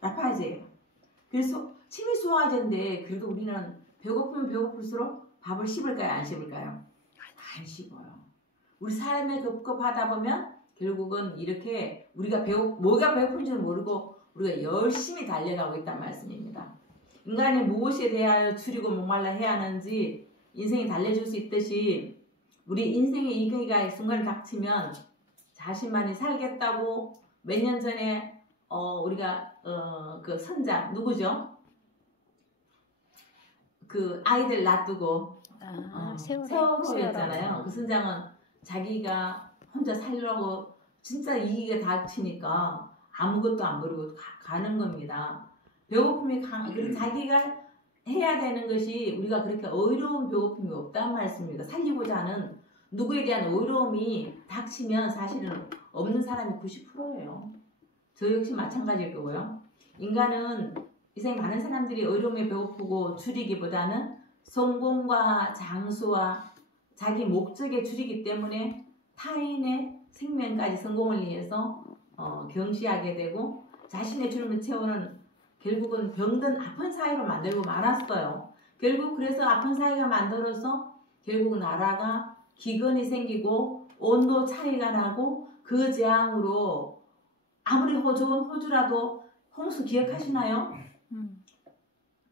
나빠져요. 그래서 침이 쏘아지는데 그래도 우리는 배고프면 배고플수록 밥을 씹을까요? 안 씹을까요? 안 씹어요. 우리 삶에 급급하다 보면 결국은 이렇게 우리가 뭐가 배고픈지는 모르고 우리가 열심히 달려가고 있단 말씀입니다. 인간이 무엇에 대하여 줄이고 목말라 해야 하는지 인생이 달래줄 수 있듯이 우리 인생의 이기가 순간에 닥치면 자신만이 살겠다고 몇 년 전에 우리가 그 선장 누구죠? 그 아이들 놔두고 세월호였잖아요. 그 선장은 자기가 혼자 살려고 진짜 이기가 닥치니까 아무것도 안 버리고 가는 겁니다. 배고픔이 그리고 자기가 해야 되는 것이 우리가 그렇게 어려운 배고픔이 없다는 말씀입니다. 살리고자 하는 누구에 대한 어려움이 닥치면 사실은 없는 사람이 90%예요. 저 역시 마찬가지일 거고요. 인간은 이생 많은 사람들이 어려움에 배고프고 줄이기보다는 성공과 장수와 자기 목적에 줄이기 때문에 타인의 생명까지 성공을 위해서 경시하게 되고 자신의 줄임을 채우는 결국은 병든 아픈 사회로 만들고 말았어요. 결국 그래서 아픈 사회가 만들어서 결국 나라가 기근이 생기고 온도 차이가 나고 그 재앙으로 아무리 좋은 호주라도 홍수 기억하시나요?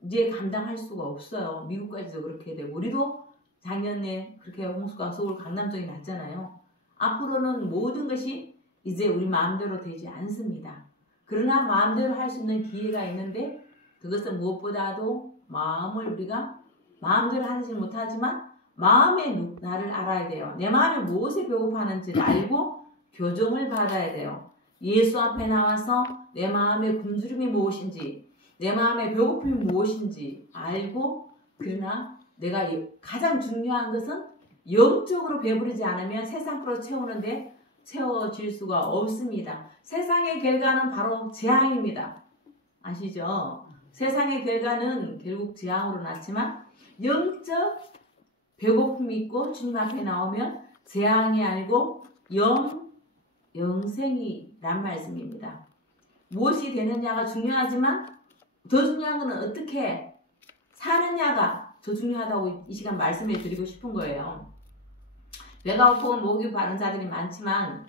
이제 감당할 수가 없어요. 미국까지도 그렇게 되고 우리도 작년에 그렇게 홍수가 서울 강남 쪽에 났잖아요. 앞으로는 모든 것이 이제 우리 마음대로 되지 않습니다. 그러나 마음대로 할 수 있는 기회가 있는데 그것은 무엇보다도 마음을 우리가 마음대로 하지 못하지만 마음의 나를 알아야 돼요. 내 마음이 무엇에 배고파하는지를 알고 교정을 받아야 돼요. 예수 앞에 나와서 내 마음의 굶주림이 무엇인지 내 마음의 배고픔이 무엇인지 알고 그러나 내가 가장 중요한 것은 영적으로 배부르지 않으면 세상 거로 채우는데 채워질 수가 없습니다. 세상의 결과는 바로 재앙입니다. 아시죠? 세상의 결과는 결국 재앙으로 났지만 영적 배고픔이 있고 주님 앞에 나오면 재앙이 아니고 영생이란 말씀입니다. 무엇이 되느냐가 중요하지만 더 중요한 것은 어떻게 사느냐가 더 중요하다고 이 시간 말씀해 드리고 싶은 거예요. 배가 고프고 목이 마른 자들이 많지만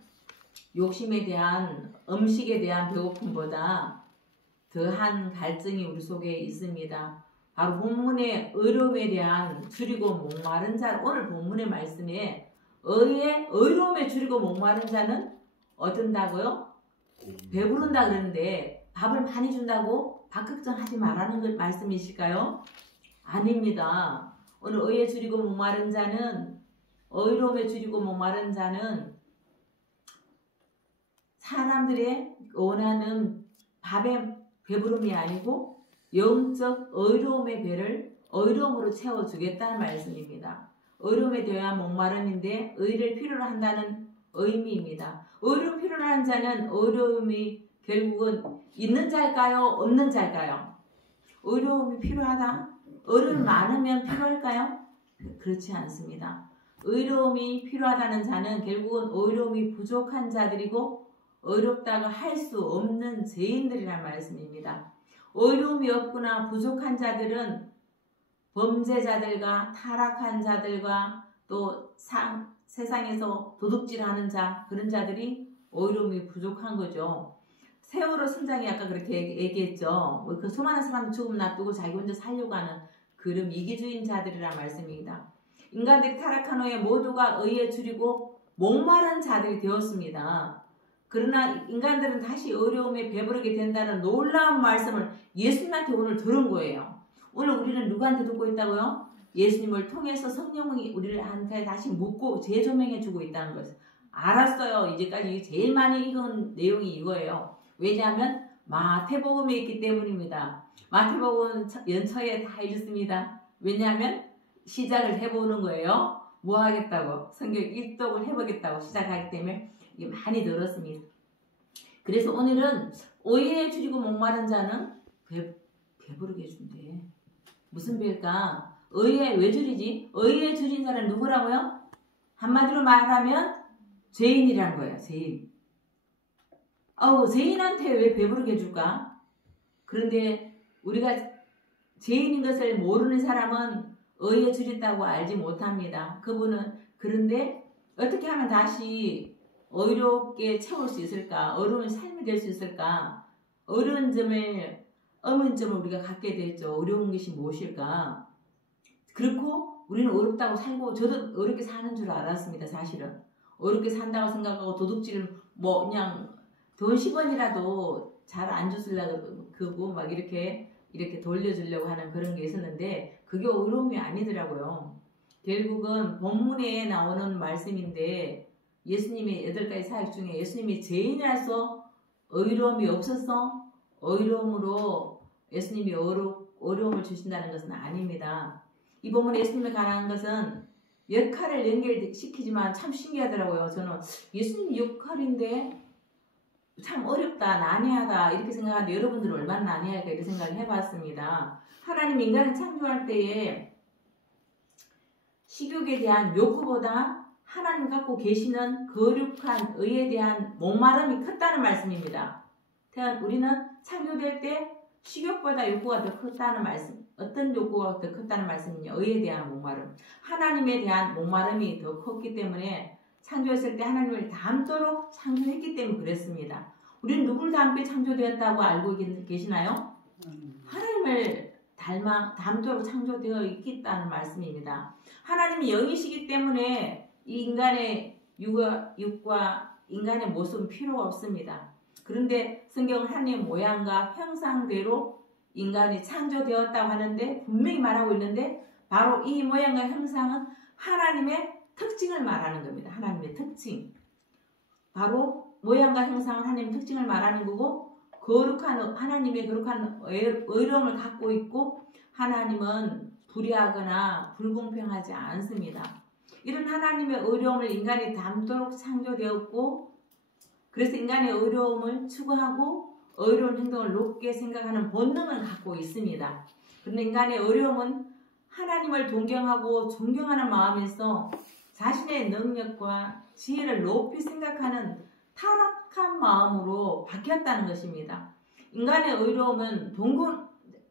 욕심에 대한 음식에 대한 배고픔보다 더한 갈증이 우리 속에 있습니다. 바로 본문의 어려움에 대한 줄이고 목마른 자 오늘 본문의 말씀에 어려움에 줄이고 목마른 자는 얻는다고요? 배부른다 그러는데 밥을 많이 준다고 박극정하지 말라는 그 말씀이실까요? 아닙니다. 오늘 의에 줄이고 목마른 자는 어려움에 줄이고 목마른 자는 사람들의 원하는 밥의 배부름이 아니고 영적 어려움의 배를 어려움으로 채워주겠다는 말씀입니다. 어려움에 대한 목마름인데 의를 필요로 한다는 의미입니다. 어려움 필요로 하는 자는 어려움이 결국은 있는 자일까요? 없는 자일까요? 어려움이 필요하다? 어려움이 많으면 필요할까요? 그렇지 않습니다. 어려움이 필요하다는 자는 결국은 어려움이 부족한 자들이고 어렵다고 할 수 없는 죄인들이란 말씀입니다. 어려움이 없거나 부족한 자들은 범죄자들과 타락한 자들과 또 세상에서 도둑질하는 자 그런 자들이 어려움이 부족한 거죠. 세월호 선장이 아까 그렇게 얘기했죠. 그 수많은 사람 죽음 놔두고 자기 혼자 살려고 하는 그런 이기주의인 자들이란 말씀입니다. 인간들이 타락한 후에 모두가 의에 줄이고 목마른 자들이 되었습니다. 그러나 인간들은 다시 어려움에 배부르게 된다는 놀라운 말씀을 예수님한테 오늘 들은 거예요. 오늘 우리는 누구한테 듣고 있다고요? 예수님을 통해서 성령이 우리한테 다시 묻고 재조명해 주고 있다는 것을 알았어요. 이제까지 제일 많이 읽은 내용이 이거예요. 왜냐하면 마태복음에 있기 때문입니다. 마태복음은 연초에 다 읽습니다. 왜냐하면 시작을 해보는 거예요. 뭐 하겠다고? 성경 일독을 해보겠다고 시작하기 때문에 이게 많이 늘었습니다. 그래서 오늘은 오해에 줄이고 목마른 자는 배부르게 해준대. 무슨 배일까? 의에 왜 줄이지? 의에 줄인 자는 누구라고요? 한마디로 말하면 죄인이란 거예요. 죄인. 죄인한테 왜 배부르게 해줄까? 그런데 우리가 죄인인 것을 모르는 사람은 의에 줄였다고 알지 못합니다. 그분은 그런데 어떻게 하면 다시 의롭게 채울 수 있을까? 어려운 삶이 될 수 있을까? 어려운 점을 우리가 갖게 됐죠. 어려운 것이 무엇일까? 그렇고 우리는 어렵다고 살고 저도 어렵게 사는 줄 알았습니다. 사실은 어렵게 산다고 생각하고 도둑질 뭐 그냥 돈 10원이라도 잘 안 주실라고 그거 막 이렇게 돌려주려고 하는 그런 게 있었는데 그게 어려움이 아니더라고요. 결국은 본문에 나오는 말씀인데 예수님의 8가지 사역 중에 예수님이 죄인이라서 의로움이 없어서 의로움으로 예수님이 어려움을 주신다는 것은 아닙니다. 이 본문에 예수님에 관한 것은 역할을 연결시키지만 참 신기하더라고요. 저는 예수님 역할인데 참 어렵다, 난해하다 이렇게 생각하는데 여러분들은 얼마나 난해할까 이렇게 생각을 해봤습니다. 하나님 인간을 창조할 때에 식욕에 대한 욕구보다 하나님 갖고 계시는 거룩한 의에 대한 목마름이 컸다는 말씀입니다. 우리는 창조될 때 식욕보다 욕구가 더 컸다는 말씀. 어떤 욕구가 더 컸다는 말씀이냐? 의에 대한 목마름. 하나님에 대한 목마름이 더 컸기 때문에 창조했을 때 하나님을 닮도록 창조했기 때문에 그랬습니다. 우리는 누구를 닮게 창조되었다고 알고 계시나요? 하나님을 닮도록 창조되어 있겠다는 말씀입니다. 하나님이 영이시기 때문에 이 인간의 육과 인간의 모습은 필요가 없습니다. 그런데 성경은 하나님의 모양과 형상대로 인간이 창조되었다고 하는데 분명히 말하고 있는데 바로 이 모양과 형상은 하나님의 특징을 말하는 겁니다. 하나님의 특징. 바로 모양과 형상은 하나님의 특징을 말하는 거고 하나님의 거룩한 의로움을 갖고 있고 하나님은 불의하거나 불공평하지 않습니다. 이런 하나님의 의로움을 인간이 닮도록 창조되었고 그래서 인간의 의로움을 추구하고 의로운 행동을 높게 생각하는 본능을 갖고 있습니다. 그런데 인간의 의로움은 하나님을 동경하고 존경하는 마음에서 자신의 능력과 지혜를 높이 생각하는 타락한 마음으로 바뀌었다는 것입니다. 인간의 의로움은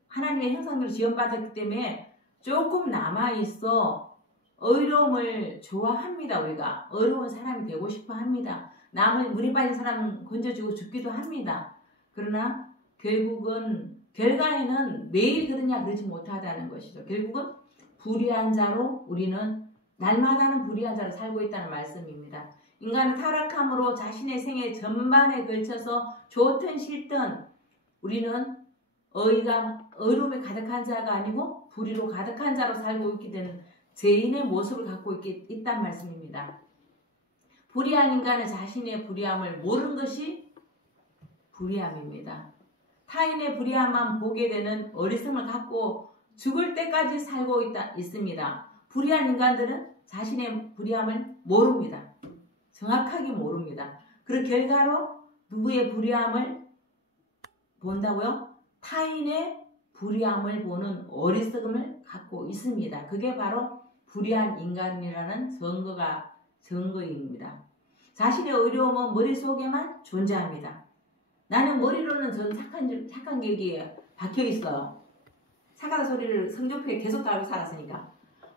하나님의 형상대로 지원받았기 때문에 조금 남아있어 의로움을 좋아합니다. 우리가 의로운 사람이 되고 싶어 합니다. 남은 물에 빠진 사람 건져주고 죽기도 합니다. 그러나 결과에는 매일 그러지 못하다는 것이죠. 결국은 불의한 자로 우리는 날마다는 불의한 자로 살고 있다는 말씀입니다. 인간은 타락함으로 자신의 생애 전반에 걸쳐서 좋든 싫든 우리는 의로움에 가득한 자가 아니고 불의로 가득한 자로 살고 있게 되는 죄인의 모습을 갖고 있다는 말씀입니다. 불의한 인간은 자신의 불의함을 모르는 것이 불의함입니다. 타인의 불의함만 보게 되는 어리석음을 갖고 죽을 때까지 살고 있습니다. 불의한 인간들은 자신의 불의함을 모릅니다. 정확하게 모릅니다. 그 결과로 누구의 불의함을 본다고요? 타인의 불의함을 보는 어리석음을 갖고 있습니다. 그게 바로 불의한 인간이라는 증거입니다. 자신의 의로움은 머릿속에만 존재합니다. 나는 머리로는 전 착한 계기에 박혀있어요. 착하다 소리를 성적표에 계속 달고 살았으니까.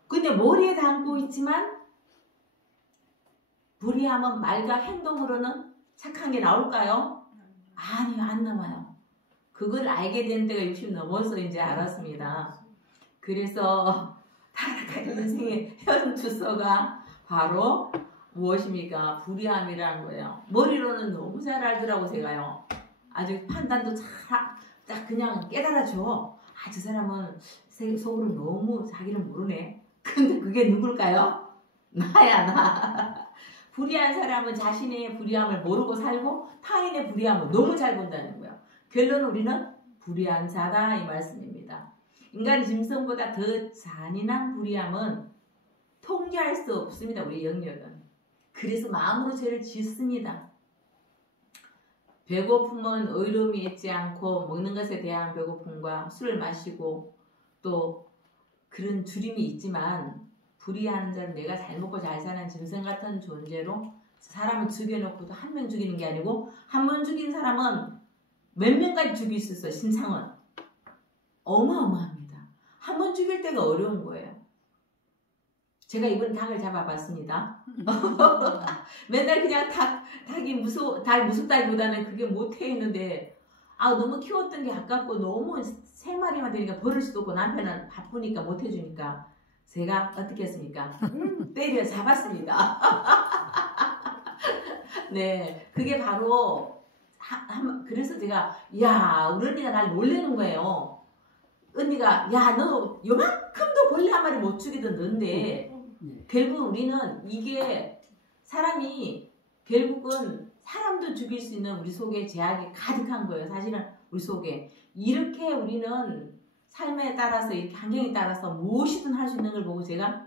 근데 머리에 담고 있지만 불의함은 말과 행동으로는 착한 게 나올까요? 아니요, 안 나와요. 그걸 알게 된 때가 60 넘어서 이제 알았습니다. 그래서 타락한 인생의 현 주소가 바로 무엇입니까? 불의함이라는 거예요. 머리로는 너무 잘 알더라고 제가요. 아주 판단도 딱 그냥 깨달아줘. 저 사람은 속으로 너무 자기를 모르네. 근데 그게 누굴까요? 나야, 나. 불의한 사람은 자신의 불의함을 모르고 살고 타인의 불의함을 너무 잘 본다는 거예요. 결론은 우리는 불의한 자다 이 말씀입니다. 인간의 짐승보다 더 잔인한 불의함은 통제할 수 없습니다. 우리 영역은. 그래서 마음으로 죄를 짓습니다. 배고픔은 의로움이 있지 않고 먹는 것에 대한 배고픔과 술을 마시고 또 그런 주림이 있지만 불의하는 자는 내가 잘 먹고 잘 사는 짐승 같은 존재로 사람을 죽여놓고도 한 명 죽이는 게 아니고 한 번 죽인 사람은 몇 명까지 죽일 수 있어요. 신상은 어마어마합니다. 한 번 죽일 때가 어려운 거예요. 제가 이번 닭을 잡아봤습니다. 맨날 그냥 닭이 무섭다기보다는 그게 못해 있는데 너무 키웠던 게 아깝고 너무 3마리만 되니까 버릴 수도 없고 남편은 바쁘니까 못해주니까 제가 어떻게 했습니까? 때려 잡았습니다. 네, 그게 바로 그래서 제가 야 우리 언니가 날 놀래는 거예요. 언니가 야 너 요만큼도 벌레 한 마리 못 죽이던 넌데 결국 우리는 이게 사람이 결국은 사람도 죽일 수 있는 우리 속에 제약이 가득한 거예요. 사실은 우리 속에 이렇게 우리는 삶에 따라서 이렇게 환경에 따라서 무엇이든 할 수 있는 걸 보고 제가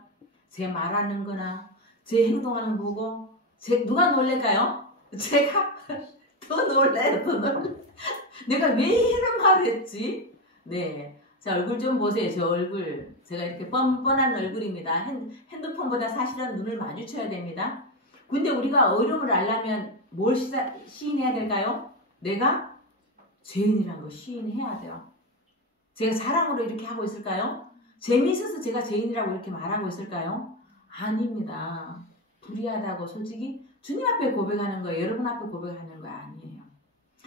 제 말하는 거나 제 행동하는 거 보고 누가 놀랄까요? 제가 더 놀라요. 내가 왜 이런 말을 했지? 네, 자 얼굴 좀 보세요. 저 얼굴 제가 이렇게 뻔뻔한 얼굴입니다. 핸드폰보다 사실은 눈을 마주쳐야 됩니다. 근데 우리가 어려움을 알려면 뭘 시인해야 될까요? 내가 죄인이란 거 시인해야 돼요. 제가 자랑으로 이렇게 하고 있을까요? 재미있어서 제가 죄인이라고 이렇게 말하고 있을까요? 아닙니다. 불의하다고 솔직히 주님 앞에 고백하는 거예요. 여러분 앞에 고백하는 거 아니에요.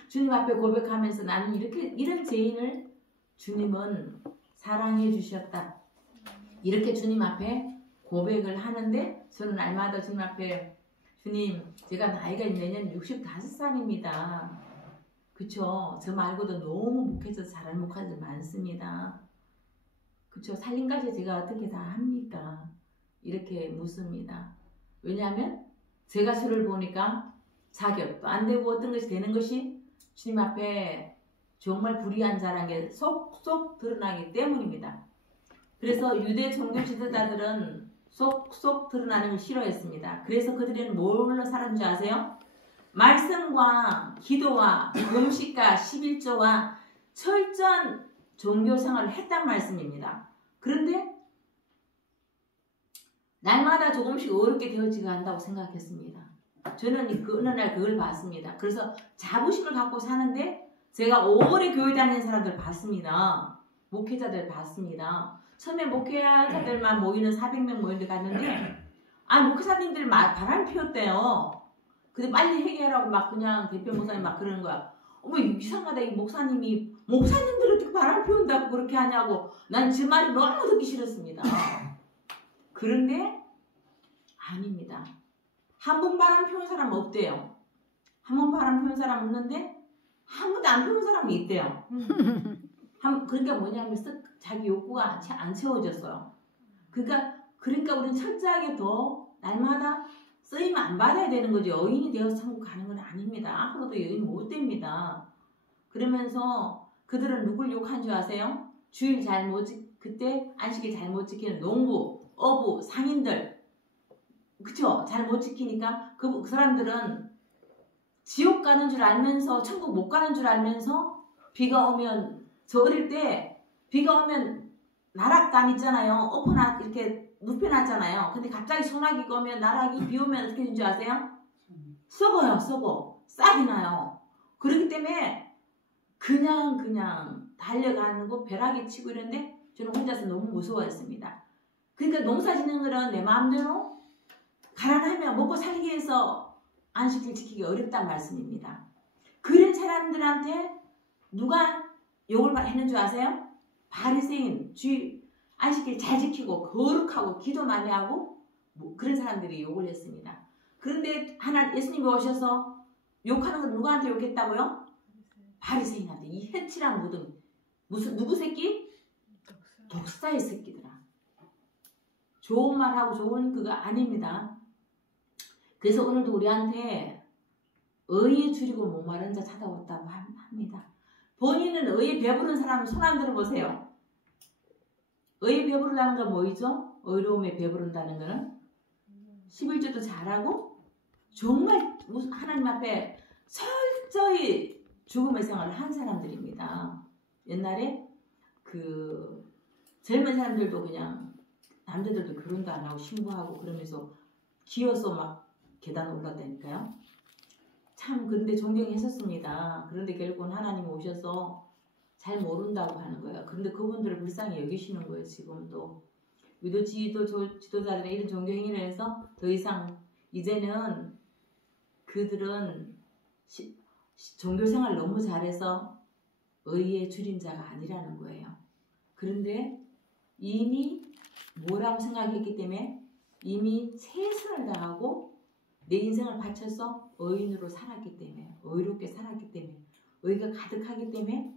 주님 앞에 고백하면서 나는 이런 죄인을 주님은 사랑해 주셨다. 이렇게 주님 앞에 고백을 하는데 저는 날마다 주님 앞에 주님 제가 나이가 내년 65살입니다. 그쵸? 저 말고도 너무 목회자서 잘하는 목회자들 많습니다. 그쵸? 살림까지 제가 어떻게 다 합니까? 이렇게 묻습니다. 왜냐하면 제가 저를 보니까 자격도 안 되고 어떤 것이 되는 것이 주님 앞에 정말 불의한 자라는 게 쏙쏙 드러나기 때문입니다. 그래서 유대 종교 지도자들은 쏙쏙 드러나는 걸 싫어했습니다. 그래서 그들은 뭘로 살았는 줄 아세요? 말씀과 기도와 금식과 11조와 철저한 종교 생활을 했단 말씀입니다. 그런데 날마다 조금씩 어렵게 되어지게 한다고 생각했습니다. 저는 어느 날 그걸 봤습니다. 그래서 자부심을 갖고 사는데 제가 오래 교회 다니는 사람들 봤습니다. 목회자들 봤습니다. 처음에 목회자들만 모이는 400명 모이는데 갔는데 목회자님들 바람 피웠대요. 근데 빨리 해결하고 막 그냥 대표 목사님 막 그러는 거야. 어머 이상하다. 이 목사님들 어떻게 바람 피운다고 그렇게 하냐고. 난 그 말이 너무 듣기 싫었습니다. 그런데 아닙니다. 한 번 바람 피운 사람 없대요. 한 번 바람 피운 사람 없는데 한 번도 안 피운 사람이 있대요. 그러니까 뭐냐면 자기 욕구가 안 채워졌어요. 그러니까 우리는 철저하게 더 날마다 쓰임 안 받아야 되는 거죠. 여인이 되어서 천국 가는 건 아닙니다. 앞으로도 여인 못 됩니다. 그러면서 그들은 누굴 욕한 줄 아세요? 주일 그때 안식일 잘 못 지키는 농부, 어부, 상인들. 그쵸? 잘 못 지키니까 그 사람들은 지옥 가는 줄 알면서 천국 못 가는 줄 알면서 비가 오면 저 어릴 때 비가 오면 나락단 있잖아요. 이렇게 눕혀놨잖아요. 근데 갑자기 소나기가 오면 나락이 비 오면 어떻게 되는 줄 아세요? 썩어요. 싹이 나요. 그렇기 때문에 그냥 달려가는 거 벼락이 치고 이런데 저는 혼자서 너무 무서워했습니다. 그러니까 농사 짓는 거는 내 마음대로 가난하면 먹고 살기 위해서 안식일 지키기 어렵단 말씀입니다. 그런 사람들한테 누가 욕을 했는 줄 아세요? 바리새인, 안식일 잘 지키고 거룩하고 기도 많이 하고 그런 사람들이 욕을 했습니다. 그런데 예수님이 오셔서 욕하는 건 누구한테 욕했다고요? 바리새인한테. 이 해치랑 묻은 누구 새끼? 독사의 새끼들아. 좋은 말하고 좋은 그거 아닙니다. 그래서 오늘도 우리한테 의에 줄이고 목마른 자 찾아왔다고 합니다. 본인은 의에 배부른 사람 손 안 들어보세요. 의에 배부르다는 건 뭐이죠? 의로움에 배부른다는 거는 11조도 잘하고 정말 하나님 앞에 철저히 죽음의 생활을 한 사람들입니다. 옛날에 그 젊은 사람들도 그냥 남자들도 결혼도 안 하고 신부하고 그러면서 기어서 막 계단 올랐다니까요. 참 그런데 존경했었습니다. 그런데 결국은 하나님이 오셔서 잘 모른다고 하는 거예요. 그런데 그분들을 불쌍히 여기시는 거예요. 지금도. 유도 지도자들의 이런 종교 행위를 해서 더 이상 이제는 그들은 종교 생활 너무 잘해서 의의 주림자가 아니라는 거예요. 그런데 이미 뭐라고 생각했기 때문에 이미 최선을 다하고 내 인생을 바쳐서 의인으로 살았기 때문에, 의롭게 살았기 때문에, 의가 가득하기 때문에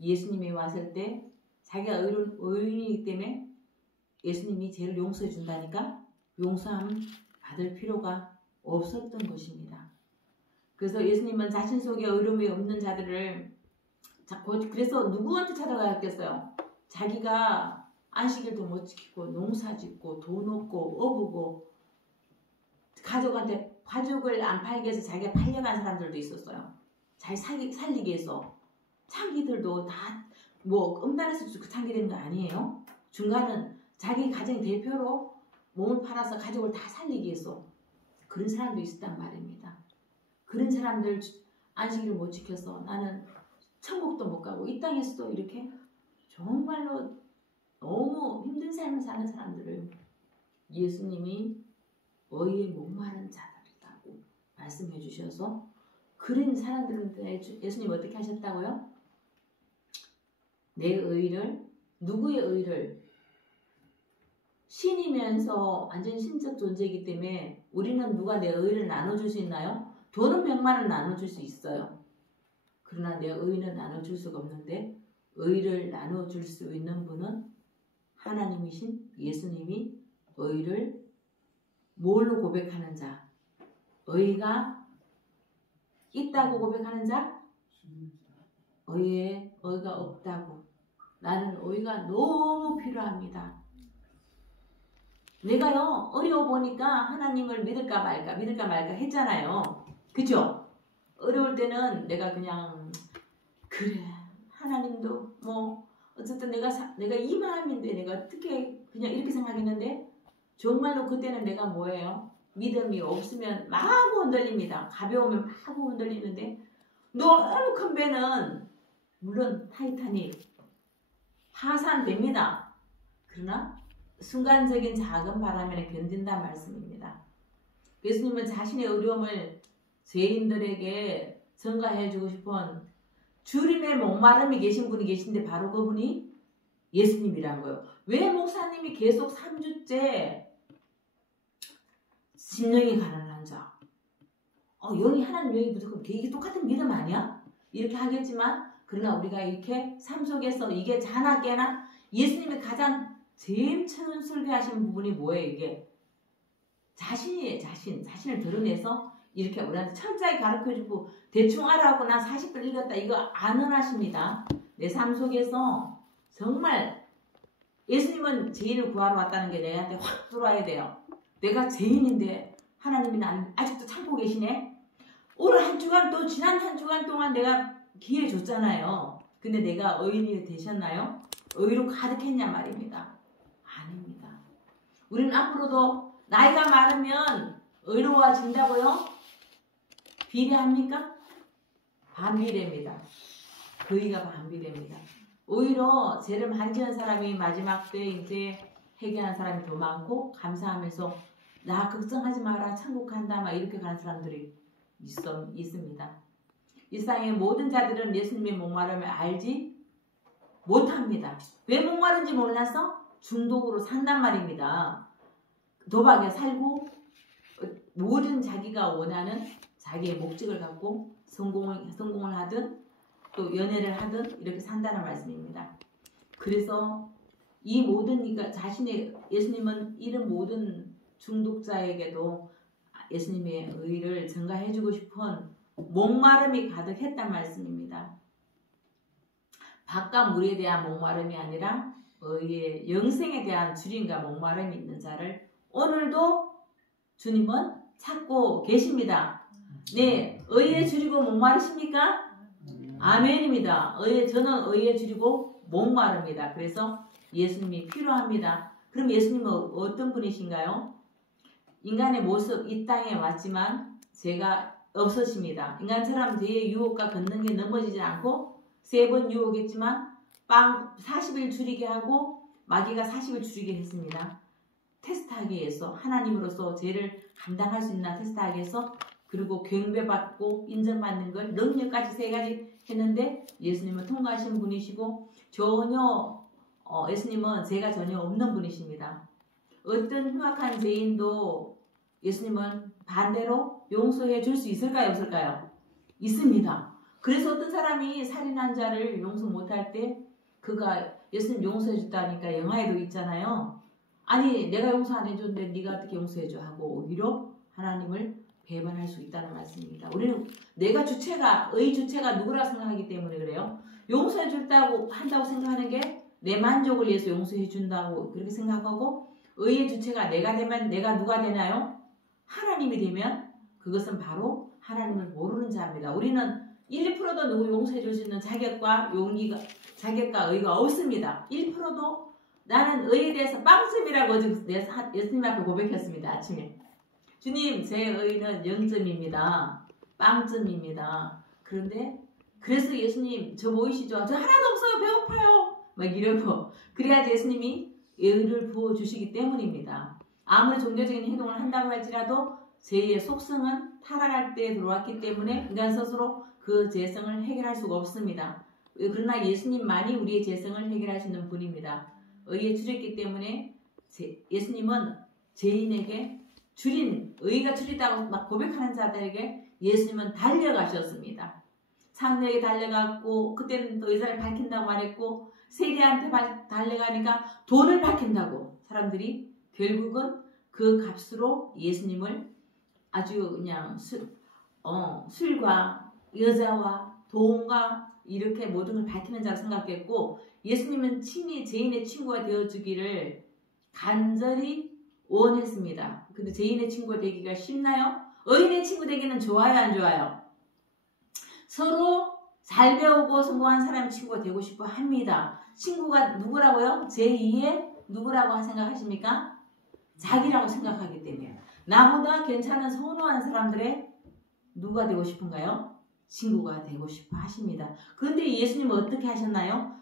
예수님이 왔을 때 자기가 의인이기 때문에 예수님이 죄를 용서해 준다니까 용서함 받을 필요가 없었던 것입니다. 그래서 예수님은 자신 속에 의로움이 없는 자들을 그래서 누구한테 찾아가겠어요? 자기가 안식일도 못 지키고 농사 짓고 돈 없고 어부고 가족을 안 팔게 해서 자기가 팔려간 사람들도 있었어요. 잘 살리기 위해서. 창기들도 다 뭐 음란에서 창기 된 거 아니에요? 중간은 자기 가정 대표로 몸을 팔아서 가족을 다 살리기 위해서 그런 사람도 있었단 말입니다. 그런 사람들 안식일을 못 지켜서 나는 천국도 못 가고 이 땅에서도 이렇게 정말로 너무 힘든 삶을 사는 사람들을 예수님이 의에 목마른 자들이라고 말씀해 주셔서 그런 사람들한테 예수님 어떻게 하셨다고요? 내 의를, 누구의 의를? 신이면서 완전 신적 존재이기 때문에 우리는 누가 내 의를 나눠줄 수 있나요? 돈은 100만 원 나눠줄 수 있어요. 그러나 내 의는 나눠줄 수가 없는데 의를 나눠줄 수 있는 분은 하나님이신 예수님이 의를 뭘로 고백하는 자? 의가 있다고 고백하는 자? 의가 없다고. 나는 의가 너무 필요합니다. 내가요 어려워 보니까 하나님을 믿을까 말까 했잖아요. 그죠? 어려울 때는 내가 그냥 그래 하나님도 뭐 어쨌든 내가 이 마음인데 내가 어떻게 그냥 이렇게 생각했는데 정말로 그때는 내가 뭐예요? 믿음이 없으면 마구 흔들립니다. 가벼우면 마구 흔들리는데 너무 큰 배는 물론 타이타닉 파산됩니다. 그러나 순간적인 작은 바람에는 견딘다는 말씀입니다. 예수님은 자신의 어려움을 죄인들에게 전가해주고 싶은 주님의 목마름이 계신 분이 계신데 바로 그분이 예수님이란 거예요. 왜 목사님이 계속 3주째 심령이 가난한 자 영이 하나님 영이 부족하면 이게 똑같은 믿음 아니야? 이렇게 하겠지만 그러나 우리가 이렇게 삶 속에서 이게 자나 깨나 예수님이 가장 제일 처음 설교하시는 부분이 뭐예요? 이게 자신을 드러내서 이렇게 우리한테 철저하게 가르쳐주고 대충 알아갖고 난 40분 읽었다 이거 안 원하십니다. 내 삶 속에서 정말 예수님은 죄인을 구하러 왔다는 게 내한테 확 들어와야 돼요. 내가 죄인인데 하나님이 난 아직도 참고 계시네. 오늘 한 주간 또 지난 한 주간 동안 내가 기회 줬잖아요. 근데 내가 의인이 되셨나요? 의로 가득했냐 말입니다. 아닙니다. 우리는 앞으로도 나이가 많으면 의로워진다고요? 비례합니까? 반비례입니다. 의가 반비례입니다. 오히려 죄를 만지는 사람이 마지막 때 이제 회개한 사람이 더 많고 감사하면서 나 걱정하지 마라 천국 간다 막 이렇게 가는 사람들이 있습니다. 이 세상의 모든 자들은 예수님의 목마름을 알지 못합니다. 왜 목마른지 몰라서 중독으로 산단 말입니다. 도박에 살고 모든 자기가 원하는 자기의 목적을 갖고 성공을 하든 또 연애를 하든 이렇게 산다는 말씀입니다. 그래서 이 모든 예수님은 이런 모든 중독자에게도 예수님의 의를 전가해주고 싶은 목마름이 가득했단 말씀입니다. 밥과 물에 대한 목마름이 아니라 의의 영생에 대한 주림과 목마름이 있는 자를 오늘도 주님은 찾고 계십니다. 네, 의에 줄이고 목마르십니까? 아멘입니다. 저는 의에 줄이고 목마릅니다. 그래서 예수님이 필요합니다. 그럼 예수님은 어떤 분이신가요? 인간의 모습 이 땅에 왔지만 제가 없으십니다. 인간처럼 죄의 유혹과 걷는 게 넘어지지 않고 3번 유혹했지만 빵 40일 줄이게 하고 마귀가 40일 줄이게 했습니다. 테스트하기 위해서 하나님으로서 죄를 감당할 수 있나 테스트하기 위해서 그리고 경배받고 인정받는 걸 능력까지 3가지 했는데 예수님은 통과하신 분이시고 전혀 예수님은 죄가 전혀 없는 분이십니다. 어떤 흉악한 죄인도 예수님은 반대로 용서해 줄 수 있을까요? 없을까요? 있습니다. 그래서 어떤 사람이 살인한 자를 용서 못할 때 그가 예수님 용서해 줬다니까 영화에도 있잖아요. 아니 내가 용서 안 해줬는데 네가 어떻게 용서해 줘 하고 오히려 하나님을 배반할 수 있다는 말씀입니다. 우리는 내가 주체가 의 주체가 누구라 생각하기 때문에 그래요. 용서해 준다고 한다고 생각하는 게 내 만족을 위해서 용서해 준다고 그렇게 생각하고 의의 주체가 내가 되면 내가 누가 되나요? 하나님이 되면 그것은 바로 하나님을 모르는 자입니다. 우리는 1, 2%도 누구 용서해 줄 수 있는 자격과 용기가 자격과 의가 없습니다. 1%도 나는 의에 대해서 빵점이라고 예수님 앞에 고백했습니다. 아침에. 주님 제 의는 0점입니다. 빵점입니다. 그런데 그래서 예수님 저 보이시죠? 저 하나도 없어요. 배고파요. 막 이러고 그래야지 예수님이 의를 부어주시기 때문입니다. 아무리 종교적인 행동을 한다고 할지라도 죄의 속성은 타락할 때 들어왔기 때문에 인간 스스로 그 죄성을 해결할 수가 없습니다. 그러나 예수님만이 우리의 죄성을 해결할 수 있는 분입니다. 의에 줄였기 때문에 예수님은 죄인에게 의가 줄이다고 막 고백하는 자들에게 예수님은 달려가셨습니다. 창녀에게 달려갔고 그때는 또 의사를 밝힌다고 말했고 세리한테 달려가니까 돈을 밝힌다고 사람들이 결국은 그 값으로 예수님을 아주 그냥 술과 여자와 돈과 이렇게 모든 걸 밝히는 자로 생각했고 예수님은 친히 죄인의 친구가 되어주기를 간절히 원했습니다. 근데 죄인의 친구가 되기가 쉽나요? 의인의 친구 되기는 좋아요 안 좋아요? 서로 잘 배우고 성공한 사람의 친구가 되고 싶어 합니다. 친구가 누구라고요? 제2의 누구라고 생각하십니까? 자기라고 생각하기 때문에 나보다 괜찮은 선호한 사람들의 누가 되고 싶은가요? 친구가 되고 싶어 하십니다. 그런데 예수님은 어떻게 하셨나요?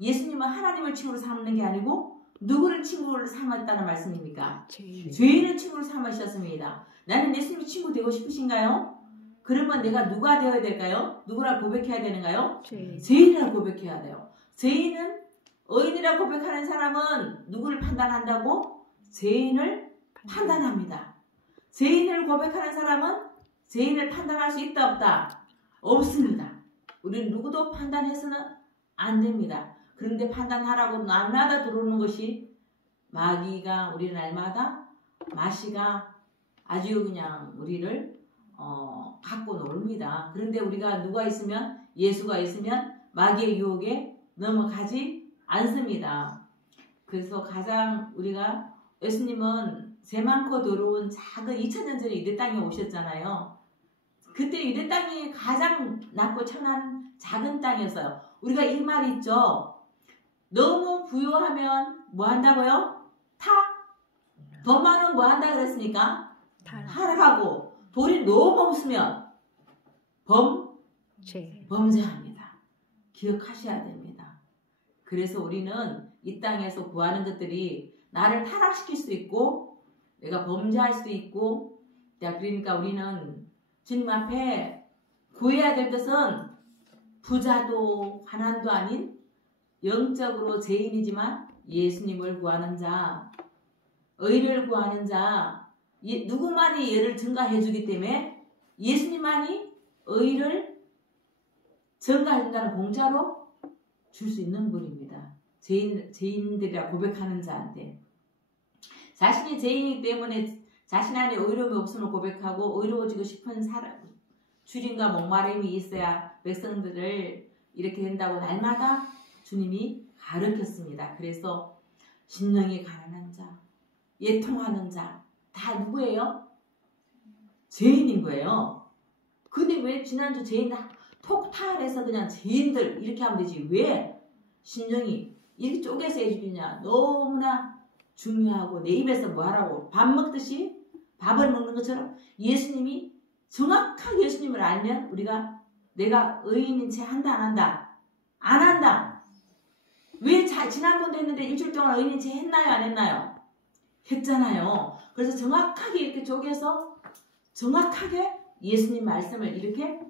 예수님은 하나님을 친구로 삼는 게 아니고 누구를 친구로 삼았다는 말씀입니까? 죄인을 친구로 삼으셨습니다. 나는 예수님의 친구 되고 싶으신가요? 그러면 내가 누가 되어야 될까요? 누구라 고백해야 되는가요? 죄인이라 고백해야 돼요. 죄인은 의인이라 고백하는 사람은 누구를 판단한다고? 죄인을 판단합니다. 죄인을 고백하는 사람은 죄인을 판단할 수 있다 없다? 없습니다. 우리는 누구도 판단해서는 안 됩니다. 그런데 판단하라고 날마다 들어오는 것이 마귀가 우리 날마다 마시가 아주 그냥 우리를 갖고 놀입니다. 그런데 우리가 누가 있으면 예수가 있으면 마귀의 유혹에 넘어가지 않습니다. 그래서 가장 우리가 예수님은 새 많고 더러운 작은 2000년 전에 이 땅에 오셨잖아요. 그때 이 땅이 가장 낮고 천한 작은 땅이었어요. 우리가 이 말 있죠. 너무 부유하면 뭐 한다고요? 더 많으면 뭐 한다 그랬습니까? 타락하고 돈이 너무 없으면 범죄합니다. 기억하셔야 됩니다. 그래서 우리는 이 땅에서 구하는 것들이 나를 타락시킬 수 있고 내가 범죄할 수도 있고 그러니까 우리는 주님 앞에 구해야 될 것은 부자도 가난도 아닌 영적으로 죄인이지만 예수님을 구하는 자, 의를 구하는 자, 누구만이 얘를 증가해 주기 때문에 예수님만이 의를 증가해 준다는 공짜로 줄 수 있는 분입니다. 죄인들이라 고백하는 자한테 자신이 죄인이기 때문에 자신 안에 의로움이 없음을 고백하고 의로워지고 싶은 주님과 목마름이 있어야 백성들을 이렇게 된다고 날마다 주님이 가르쳤습니다. 그래서 심령이 가난한 자, 예통하는 자 다 누구예요? 죄인인 거예요. 근데 왜 지난주 죄인 톡탈해서 그냥 죄인들 이렇게 하면 되지 왜 심령이 이렇게 쪼개서 해주느냐. 너무나 중요하고 내 입에서 뭐 하라고 밥 먹듯이 밥을 먹는 것처럼 예수님이 정확하게 예수님을 알면 우리가 내가 의인인 채 한다 안 한다? 안 한다. 왜 지난번도 했는데 일주일 동안 의인인 채 했나요 안 했나요? 했잖아요. 그래서 정확하게 이렇게 쪼개서 정확하게 예수님 말씀을 이렇게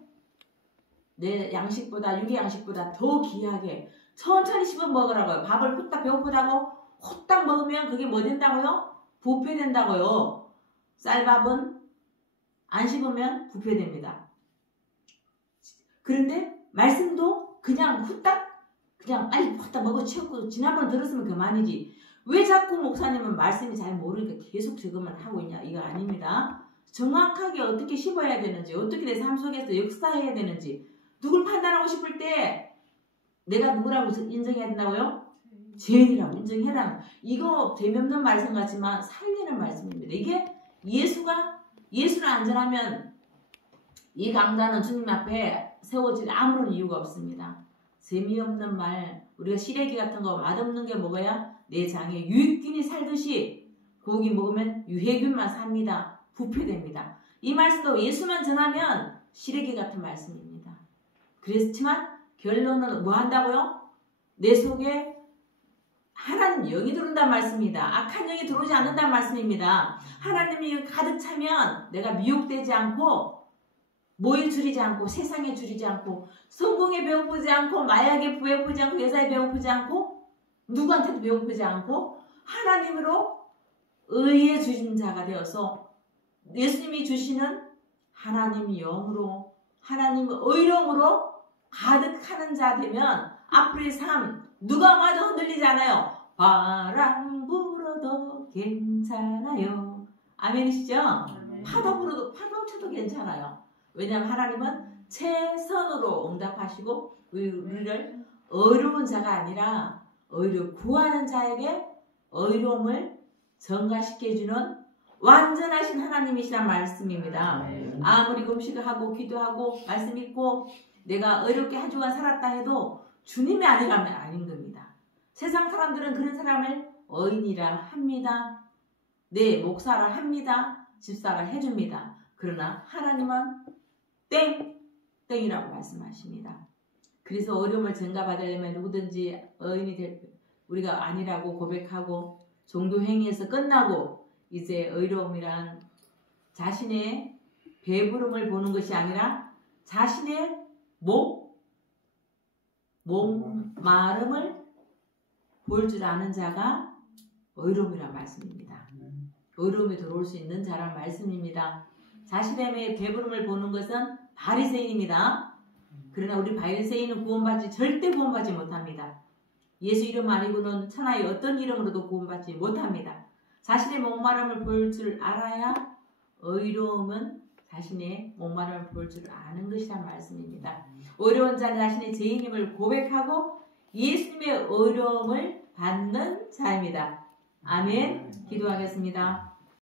내 양식보다 육의 양식보다 더 귀하게 천천히 씹어 먹으라고요. 밥을 후딱 배고프다고 후딱 먹으면 그게 뭐 된다고요? 부패된다고요. 쌀밥은 안 씹으면 부패됩니다. 그런데 말씀도 그냥 후딱 그냥 빨리 후딱 먹어 치웠고 지난번 들었으면 그만이지. 왜 자꾸 목사님은 말씀이 잘 모르니까 계속 적응을 하고 있냐? 이거 아닙니다. 정확하게 어떻게 씹어야 되는지, 어떻게 내 삶 속에서 역사해야 되는지, 누굴 판단하고 싶을 때 내가 누구라고 인정해야 된다고요? 죄인이라고 인정해라. 이거 재미없는 말씀 같지만 살리는 말씀입니다. 이게 예수를 안전하면 이 강단은 주님 앞에 세워질 아무런 이유가 없습니다. 재미없는 말, 우리가 시래기 같은 거 맛없는 게 먹어야 내 장에 유익균이 살듯이 고기 먹으면 유해균만 삽니다. 부패됩니다. 이 말씀도 예수만 전하면 시래기 같은 말씀입니다. 그렇지만 결론은 뭐 한다고요? 내 속에 하나님 영이 들어온다는 말씀입니다. 악한 영이 들어오지 않는다는 말씀입니다. 하나님이 가득 차면 내가 미혹되지 않고 뭐에 줄이지 않고 세상에 줄이지 않고 성공에 배고프지 않고 마약에 배고프지 않고 여자에 배고프지 않고 누구한테도 배고프지 않고 하나님으로 의에 주신 자가 되어서 예수님이 주시는 하나님의 영으로 하나님의 의로움으로 가득하는 자 되면 앞으로의 삶 누가 와도 흔들리지 않아요. 바람 불어도 괜찮아요. 아멘이시죠? 파도 불어도 파도 쳐도 괜찮아요. 왜냐하면 하나님은 최선으로 응답하시고 우리를 어려운 자가 아니라 의를 구하는 자에게 의로움을 전가시켜주는 완전하신 하나님이시란 말씀입니다. 아무리 금식을 하고 기도하고 말씀 읽고 내가 의롭게 한 주간 살았다 해도 주님이 아니라면 아닌 겁니다. 세상 사람들은 그런 사람을 의인이라 합니다. 네, 목사라 합니다. 집사라 해줍니다. 그러나 하나님은 땡이라고 말씀하십니다. 그래서 어려움을 전가받으려면 누구든지 의인이 우리가 아니라고 고백하고 종도 행위에서 끝나고 이제 의로움이란 자신의 배부름을 보는 것이 아니라 자신의 마름을 볼 줄 아는 자가 의로움이란 말씀입니다. 의로움이 들어올 수 있는 자란 말씀입니다. 자신의 배부름을 보는 것은 바리새인입니다. 그러나 우리 바리새인은 절대 구원받지 못합니다. 예수 이름 아니고는 천하의 어떤 이름으로도 구원받지 못합니다. 자신의 목마름을 볼 줄 알아야 의로움은 자신의 목마름을 볼 줄 아는 것이란 말씀입니다. 의로운 자는 자신의 죄인임을 고백하고 예수님의 의로움을 받는 자입니다. 아멘. 기도하겠습니다.